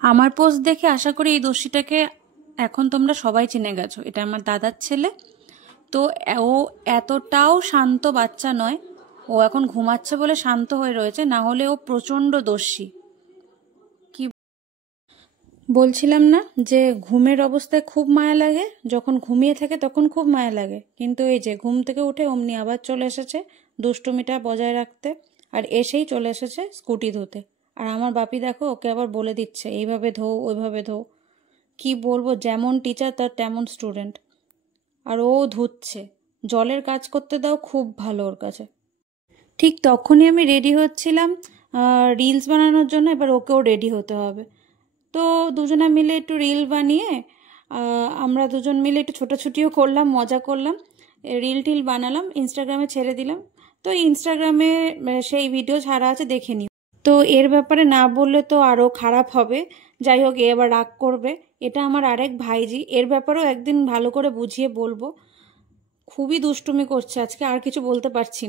আমার পোস্ট দেখে আশা করি এই দোষীটাকে এখন তোমরা সবাই চিনে গেছো। এটা আমার দাদার ছেলে। তো ও এতটাও শান্ত বাচ্চা নয়, ও এখন ঘুমাচ্ছে বলে শান্ত হয়ে রয়েছে, না হলে ও প্রচণ্ড দোষী। কি বলছিলাম না যে ঘুমের অবস্থায় খুব মায়া লাগে, যখন ঘুমিয়ে থাকে তখন খুব মায়া লাগে, কিন্তু এই যে ঘুম থেকে উঠে অমনি আবার চলে এসেছে দুষ্টুমিটা বজায় রাখতে, আর এসেই চলে এসেছে স্কুটি ধুতে। আর আমার বাপি দেখো ওকে আবার বলে দিচ্ছে এইভাবে ধো ওইভাবে ধো। কি বলবো, যেমন টিচার তার তেমন স্টুডেন্ট। আর ও ধুচ্ছে, জলের কাজ করতে দাও খুব ভালো ওর কাছে। ঠিক তখনই আমি রেডি হচ্ছিলাম রিলস বানানোর জন্য, এবার ওকেও রেডি হতে হবে। তো দুজনে মিলে একটু রিল বানিয়ে আমরা দুজন মিলে একটু ছোটাছুটিও করলাম, মজা করলাম, রিল টিল বানালাম, ইনস্টাগ্রামে ছেড়ে দিলাম। তো ইনস্টাগ্রামে সেই ভিডিও ছাড়া আছে, দেখে নিও। তো এর ব্যাপারে না বললে তো আরও খারাপ হবে। যাই হোক, এ আবার রাগ করবে। এটা আমার আরেক ভাইজি, এর ব্যাপারেও একদিন ভালো করে বুঝিয়ে বলবো। খুবই দুষ্টুমি করছে আজকে, আর কিছু বলতে পারছি না।